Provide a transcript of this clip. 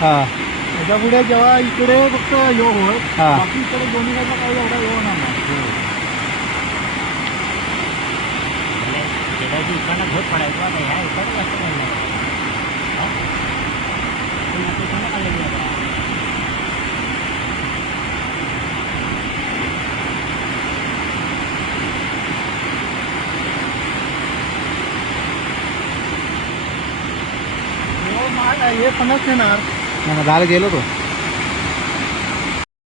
हा त्याच्या पुढे जेव्हा इकडे फक्त योग होय हा. बाकी इकडे दोन्ही बाजूला काही एवढा योग होणार नाही. गेल्याची इकडनं घोट पडायचो आता ह्या इकडं जास्त पडलं. हे 50 येणार. मग झालं गेलो तो